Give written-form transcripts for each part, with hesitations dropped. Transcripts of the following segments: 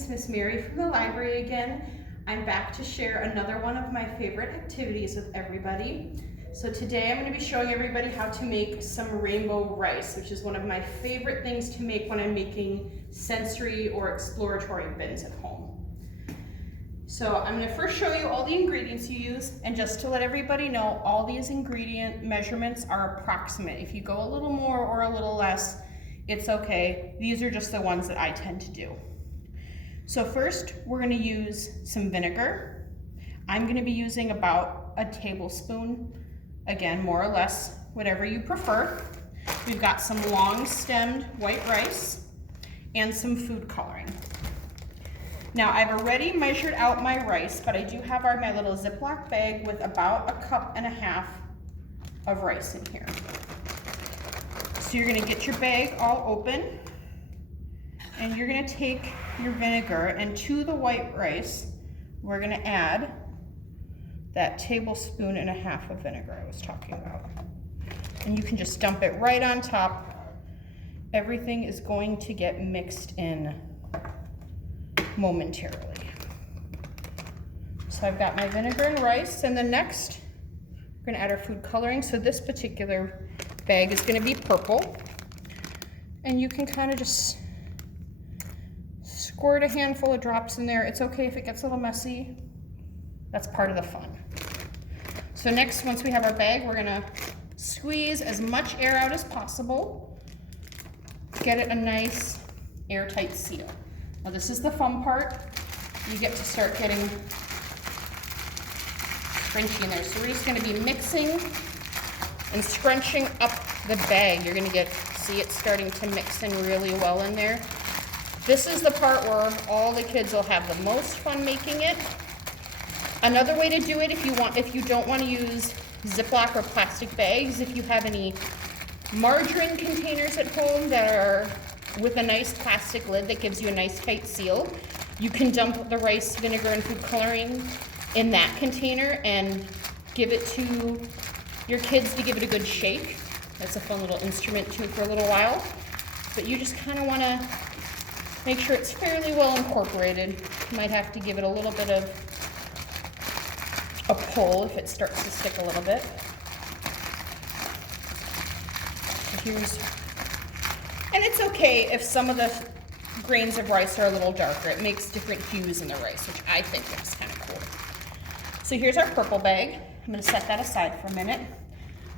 it's Miss Mary from the library again. I'm back to share another one of my favorite activities with everybody. So today I'm going to be showing everybody how to make some rainbow rice, which is one of my favorite things to make when I'm making sensory or exploratory bins at home. So I'm going to first show you all the ingredients you use, and just to let everybody know, all these ingredient measurements are approximate. If you go a little more or a little less, it's okay. These are just the ones that I tend to do. So first, we're going to use some vinegar. I'm going to be using about a tablespoon, again, more or less, whatever you prefer. We've got some long-stemmed white rice and some food coloring. Now, I've already measured out my rice, but I do have my little Ziploc bag with about 1.5 cups of rice in here. So you're gonna get your bag all open, and you're gonna take your vinegar, and to the white rice, we're gonna add that 1.5 tablespoons of vinegar I was talking about. And you can just dump it right on top. Everything is going to get mixed in momentarily. So I've got my vinegar and rice, and then next, we're gonna add our food coloring. So this particular bag is going to be purple, and you can kind of just squirt a handful of drops in there. It's okay if it gets a little messy. That's part of the fun. So next, once we have our bag, we're going to squeeze as much air out as possible. Get it a nice airtight seal. Now this is the fun part. You get to start getting crunchy in there. So we're just going to be mixing and scrunching up the bag. You're gonna see it starting to mix in really well in there. This is the part where all the kids will have the most fun making it. Another way to do it, if you don't want to use Ziploc or plastic bags, if you have any margarine containers at home that are with a nice plastic lid that gives you a nice tight seal, you can dump the rice, vinegar, and food coloring in that container and give it to your kids to give it a good shake. That's a fun little instrument too for a little while. But you just kind of want to make sure it's fairly well incorporated. You might have to give it a little bit of a pull if it starts to stick a little bit. And it's okay if some of the grains of rice are a little darker. It makes different hues in the rice, which I think looks kind of cool. So here's our purple bag. I'm going to set that aside for a minute.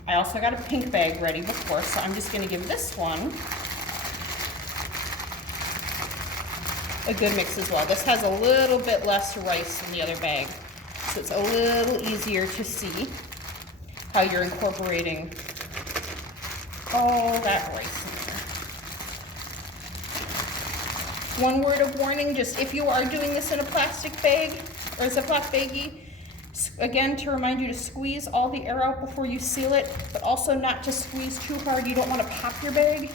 I also got a pink bag ready before, so I'm just going to give this one a good mix as well. This has a little bit less rice than the other bag, so it's a little easier to see how you're incorporating all that rice in there. One word of warning, just if you are doing this in a plastic bag or a Ziploc baggie, again, to remind you to squeeze all the air out before you seal it, but also not to squeeze too hard. You don't want to pop your bag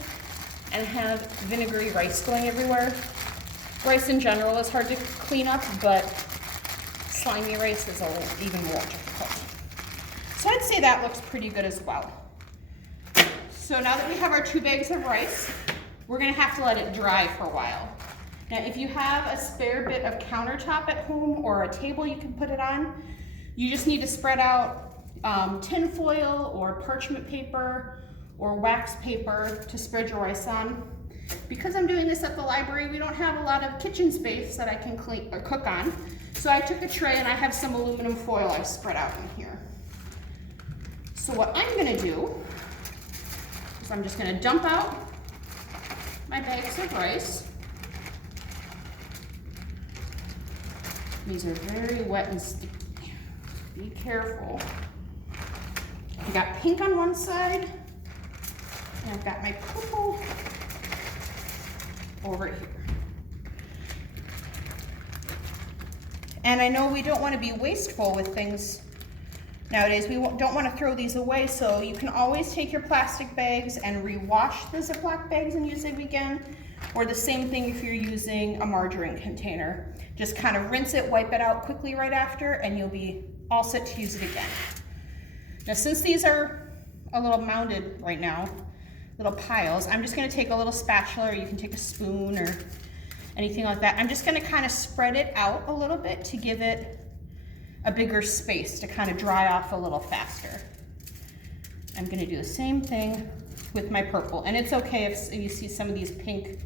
and have vinegary rice going everywhere. Rice in general is hard to clean up, but slimy rice is even more difficult. So I'd say that looks pretty good as well. So now that we have our 2 bags of rice, we're going to have to let it dry for a while. Now, if you have a spare bit of countertop at home or a table you can put it on, you just need to spread out tin foil or parchment paper or wax paper to spread your rice on. Because I'm doing this at the library, we don't have a lot of kitchen space that I can clean or cook on. So I took a tray and I have some aluminum foil I spread out in here. So what I'm gonna do is I'm just gonna dump out my bags of rice. These are very wet and sticky. Be careful. I got pink on one side, and I've got my purple over here. And I know we don't want to be wasteful with things nowadays. We don't want to throw these away, so you can always take your plastic bags and rewash the Ziploc bags and use them again, or the same thing if you're using a margarine container. Just kind of rinse it, wipe it out quickly right after, and you'll be all set to use it again. Now, since these are a little mounded right now, little piles, I'm just going to take a little spatula, or you can take a spoon or anything like that. I'm just gonna kind of spread it out a little bit to give it a bigger space to kind of dry off a little faster. I'm gonna do the same thing with my purple. And it's okay if you see some of these pink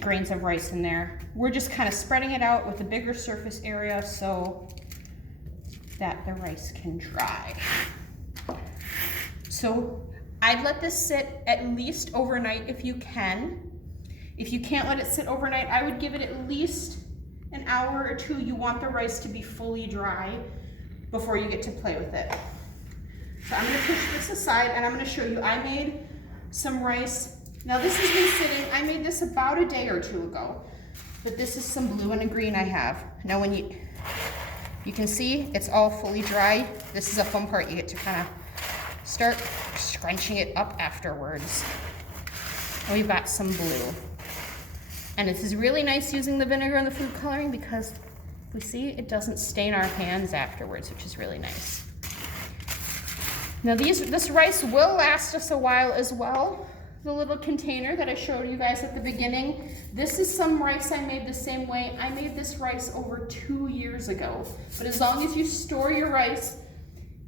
grains of rice in there. We're just kind of spreading it out with a bigger surface area so that the rice can dry. So I'd let this sit at least overnight if you can. If you can't let it sit overnight, I would give it at least an hour or two. You want the rice to be fully dry before you get to play with it. So I'm gonna push this aside and I'm gonna show you, I made some rice. Now this has been sitting, I made this about a day or two ago, but this is some blue and a green I have. Now when you can see it's all fully dry. This is a fun part, you get to kind of start scrunching it up afterwards. And we've got some blue. And this is really nice using the vinegar and the food coloring because we see it doesn't stain our hands afterwards, which is really nice. Now this rice will last us a while as well. The little container that I showed you guys at the beginning, this is some rice I made the same way. I made this rice over 2 years ago. But as long as you store your rice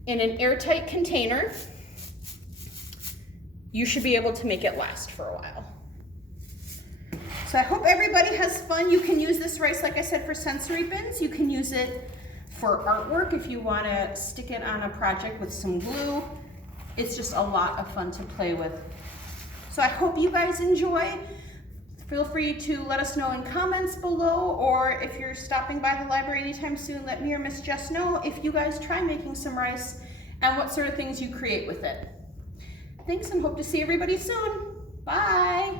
in an airtight container, you should be able to make it last for a while. So I hope everybody has fun. You can use this rice, like I said, for sensory bins. You can use it for artwork if you want to stick it on a project with some glue. It's just a lot of fun to play with. So I hope you guys enjoy. Feel free to let us know in comments below, or if you're stopping by the library anytime soon, let me or Miss Jess know if you guys try making some rice and what sort of things you create with it. Thanks and hope to see everybody soon. Bye.